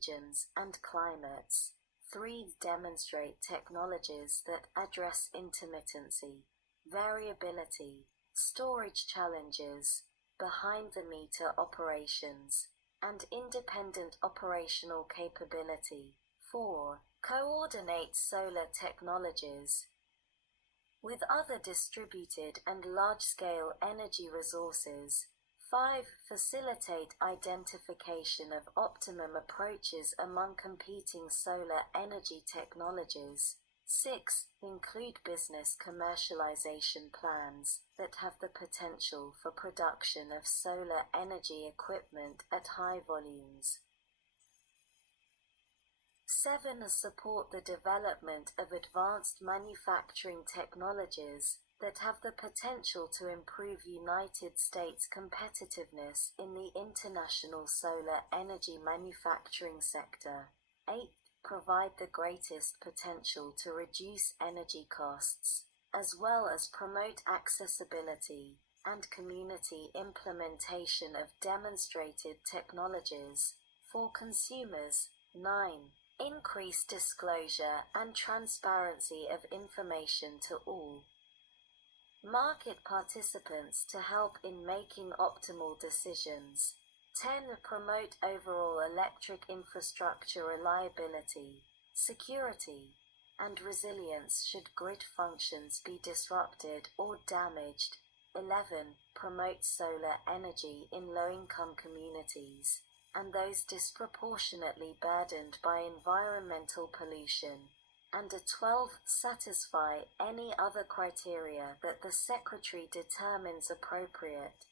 regions and climates. 3. Demonstrate technologies that address intermittency, variability, storage challenges, behind-the-meter operations, and independent operational capability. 4. Coordinate solar technologies with other distributed and large-scale energy resources. 5. Facilitate identification of optimum approaches among competing solar energy technologies. 6. Include business commercialization plans that have the potential for production of solar energy equipment at high volumes. 7. Support the development of advanced manufacturing technologies that have the potential to improve United States competitiveness in the international solar energy manufacturing sector. 8. Provide the greatest potential to reduce energy costs, as well as promote accessibility and community implementation of demonstrated technologies for consumers. 9. Increase disclosure and transparency of information to all market participants to help in making optimal decisions. 10. Promote overall electric infrastructure reliability, security, and resilience should grid functions be disrupted or damaged. 11. Promote solar energy in low-income communities and those disproportionately burdened by environmental pollution. And 12. Satisfy any other criteria that the Secretary determines appropriate.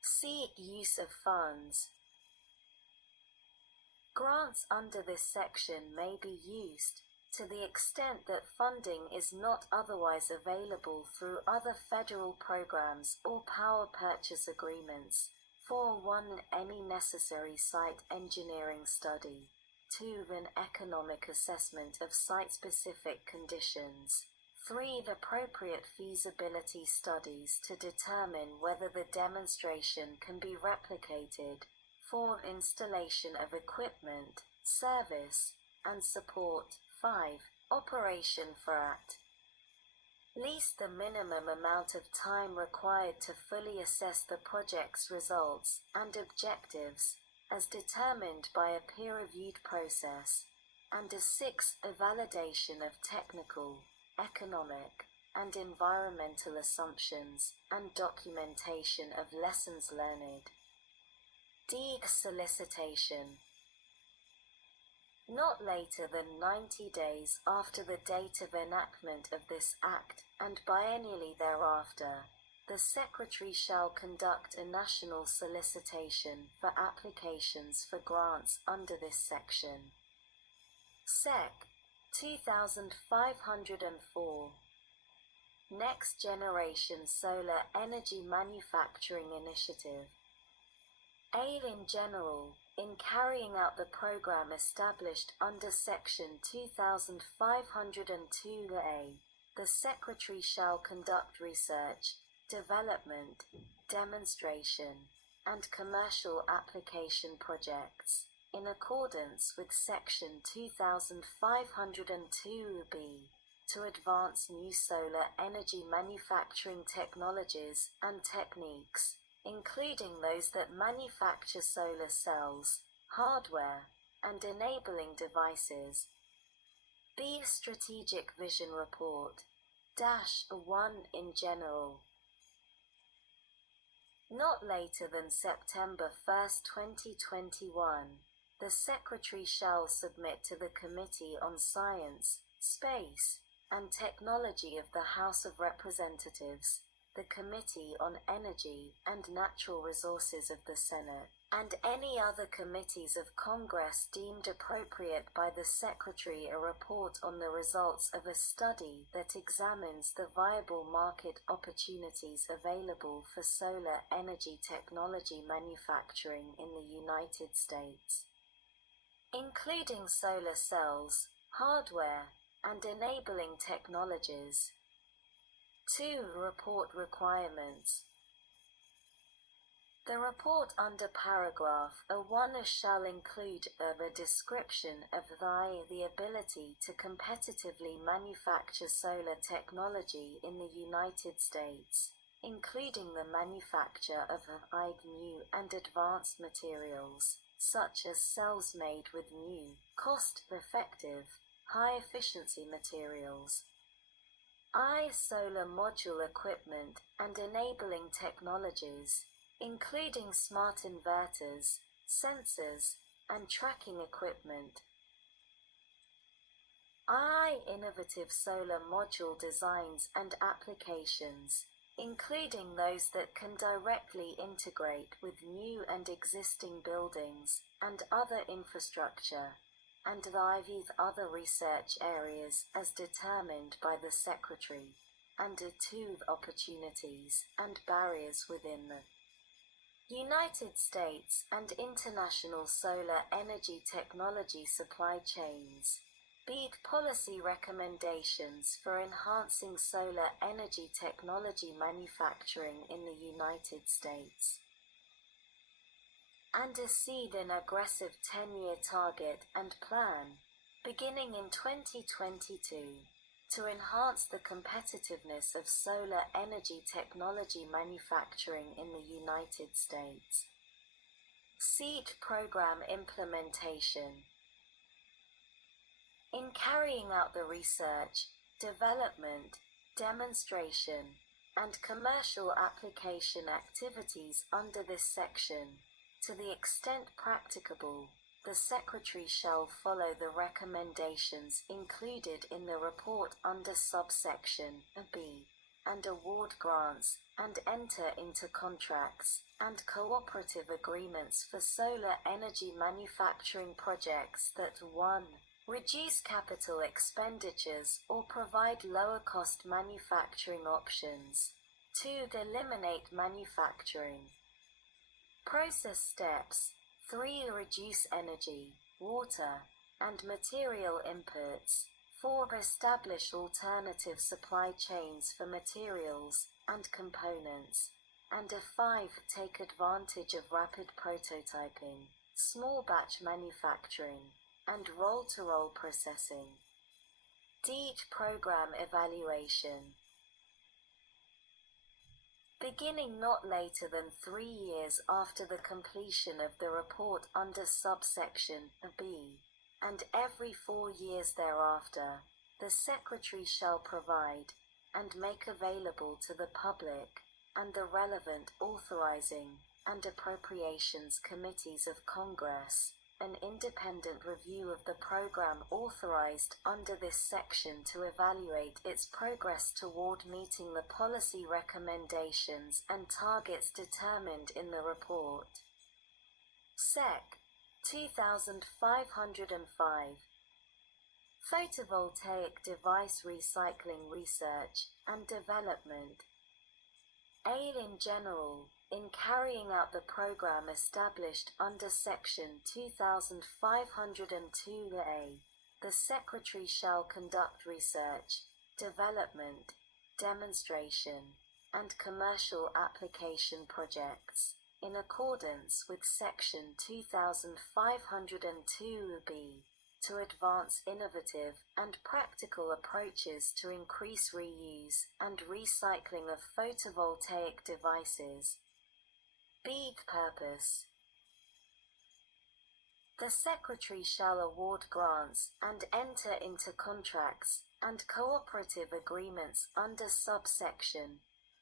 C. Use of funds. Grants under this section may be used, to the extent that funding is not otherwise available through other federal programs or power purchase agreements. 4. 1. Any necessary site engineering study. 2. An economic assessment of site-specific conditions. 3. Appropriate feasibility studies to determine whether the demonstration can be replicated. 4. Installation of equipment, service, and support. 5. Operation for at least the minimum amount of time required to fully assess the project's results and objectives, as determined by a peer-reviewed process. And 6. A validation of technical, economic, and environmental assumptions, and documentation of lessons learned. D. Solicitation. Not later than 90 days after the date of enactment of this Act, and biennially thereafter, the Secretary shall conduct a national solicitation for applications for grants under this section. Sec. 2504. Next Generation Solar Energy Manufacturing Initiative. A. In general, in carrying out the program established under Section 2502A, the Secretary shall conduct research, development, demonstration, and commercial application projects, in accordance with Section 2502B, to advance new solar energy manufacturing technologies and techniques, including those that manufacture solar cells, hardware, and enabling devices. B. Strategic Vision Report. -1 in general. Not later than September 1, 2021, the Secretary shall submit to the Committee on Science, Space, and Technology of the House of Representatives, the Committee on Energy and Natural Resources of the Senate, and any other committees of Congress deemed appropriate by the Secretary a report on the results of a study that examines the viable market opportunities available for solar energy technology manufacturing in the United States, including solar cells, hardware, and enabling technologies. 2. Report requirements. The report under paragraph A1 shall include a description of the ability to competitively manufacture solar technology in the United States, including the manufacture of new and advanced materials, such as cells made with new, cost-effective, high-efficiency materials. Solar module equipment and enabling technologies, including smart inverters, sensors, and tracking equipment. Innovative solar module designs and applications, including those that can directly integrate with new and existing buildings and other infrastructure, and other research areas as determined by the Secretary, and to opportunities and barriers within the United States and international solar energy technology supply chains. Policy recommendations for enhancing solar energy technology manufacturing in the United States. And an aggressive 10-year target and plan, beginning in 2022, to enhance the competitiveness of solar energy technology manufacturing in the United States. SEED program implementation. In carrying out the research, development, demonstration, and commercial application activities under this section, to the extent practicable, the Secretary shall follow the recommendations included in the report under subsection B, and award grants, and enter into contracts and cooperative agreements for solar energy manufacturing projects that 1. Reduce capital expenditures or provide lower-cost manufacturing options. 2. Eliminate manufacturing process steps. 3. Reduce energy, water, and material inputs. 4. Establish alternative supply chains for materials and components. And 5. Take advantage of rapid prototyping, small batch manufacturing, and roll-to-roll processing. Program evaluation. Beginning not later than 3 years after the completion of the report under subsection B, and every 4 years thereafter, the Secretary shall provide and make available to the public and the relevant authorizing and appropriations committees of Congress an independent review of the program authorized under this section to evaluate its progress toward meeting the policy recommendations and targets determined in the report. Sec. 2505. Photovoltaic device recycling research and development. In general, in carrying out the program established under Section 2502A, the Secretary shall conduct research, development, demonstration, and commercial application projects, in accordance with Section 2502B, to advance innovative and practical approaches to increase reuse and recycling of photovoltaic devices. Purpose. The Secretary shall award grants and enter into contracts and cooperative agreements under subsection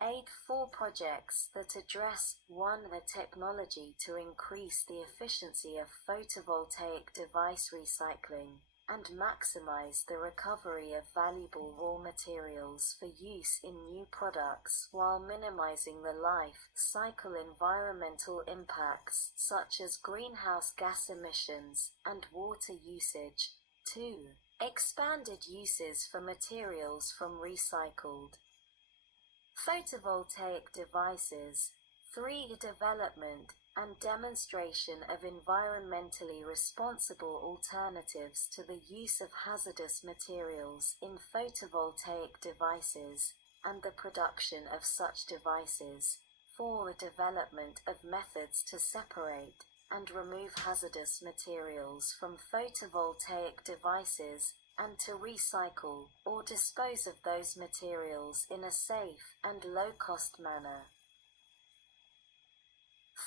A for projects that address 1. The technology to increase the efficiency of photovoltaic device recycling and maximize the recovery of valuable raw materials for use in new products while minimizing the life cycle environmental impacts such as greenhouse gas emissions and water usage. 2. Expanded uses for materials from recycled photovoltaic devices. 3. Development and demonstration of environmentally responsible alternatives to the use of hazardous materials in photovoltaic devices, and the production of such devices. 4. Development of methods to separate and remove hazardous materials from photovoltaic devices, and to recycle or dispose of those materials in a safe and low-cost manner.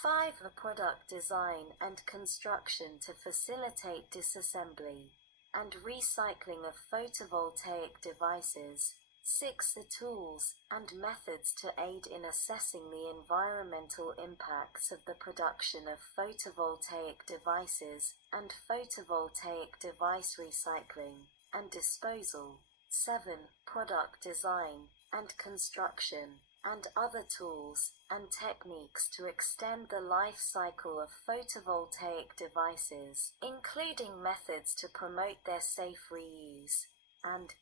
5. Product design and construction to facilitate disassembly and recycling of photovoltaic devices. 6. Tools and methods to aid in assessing the environmental impacts of the production of photovoltaic devices and photovoltaic device recycling and disposal. 7. Product design and construction and other tools and techniques to extend the life cycle of photovoltaic devices, including methods to promote their safe reuse. And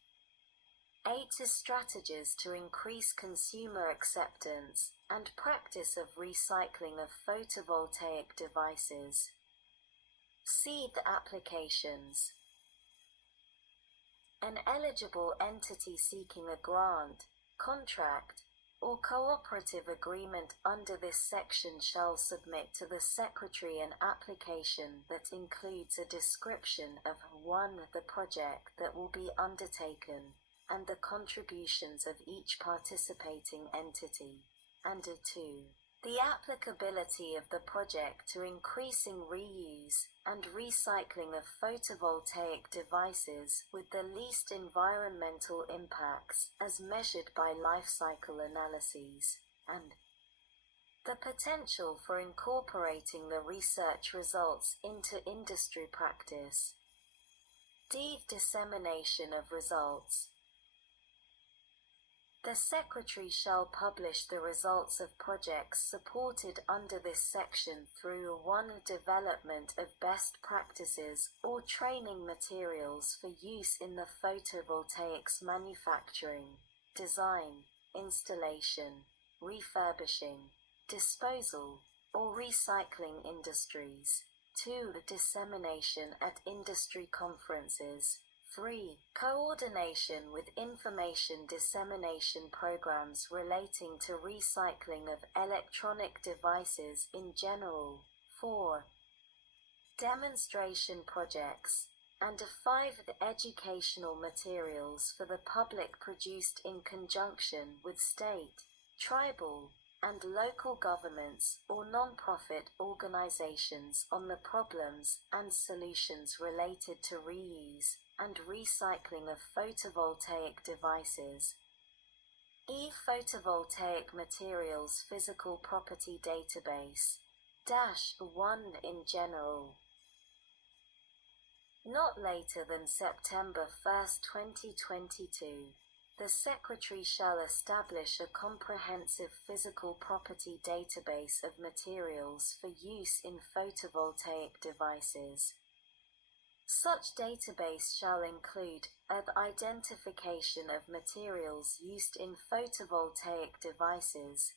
8. Strategies to increase consumer acceptance and practice of recycling of photovoltaic devices. Seed applications. An eligible entity seeking a grant, contract, or cooperative agreement under this section shall submit to the Secretary an application that includes a description of 1. The project that will be undertaken, and the contributions of each participating entity, and 2. The applicability of the project to increasing reuse and recycling of photovoltaic devices with the least environmental impacts as measured by life cycle analyses, and the potential for incorporating the research results into industry practice. D. Dissemination of results. The Secretary shall publish the results of projects supported under this section through 1. Development of best practices or training materials for use in the photovoltaics manufacturing, design, installation, refurbishing, disposal, or recycling industries. 2. Dissemination at industry conferences. 3. Coordination with information dissemination programs relating to recycling of electronic devices in general. 4. Demonstration projects. And 5. Educational materials for the public produced in conjunction with state, tribal, and local governments or non-profit organizations on the problems and solutions related to reuse and recycling of photovoltaic devices. E. Photovoltaic Materials Physical Property Database. 1. In general. Not later than September 1, 2022, the Secretary shall establish a comprehensive physical property database of materials for use in photovoltaic devices. Such database shall include an identification of materials used in photovoltaic devices,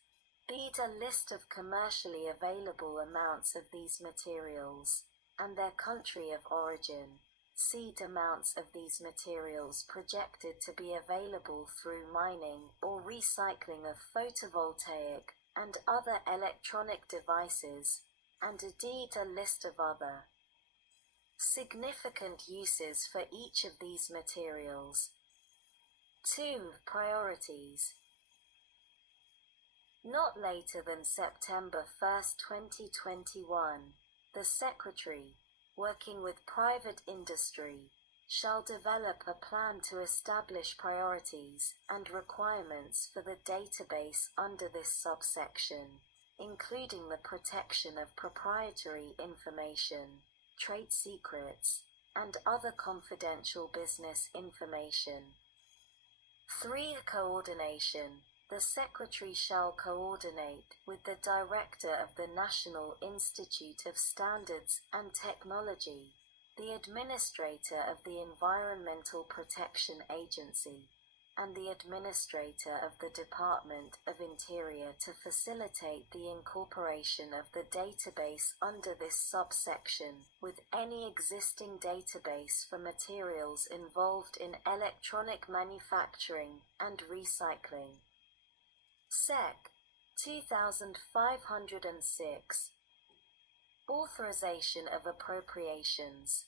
b. a list of commercially available amounts of these materials, and their country of origin, c. amounts of these materials projected to be available through mining or recycling of photovoltaic and other electronic devices, and d. a list of other significant uses for each of these materials. 2. Priorities. Not later than September 1, 2021, the Secretary, working with private industry, shall develop a plan to establish priorities and requirements for the database under this subsection, including the protection of proprietary information, trade secrets, and other confidential business information. 3. Coordination. The Secretary shall coordinate with the Director of the National Institute of Standards and Technology, the Administrator of the Environmental Protection Agency, and the Administrator of the Department of Interior to facilitate the incorporation of the database under this subsection with any existing database for materials involved in electronic manufacturing and recycling. Sec. 2506. Authorization of appropriations.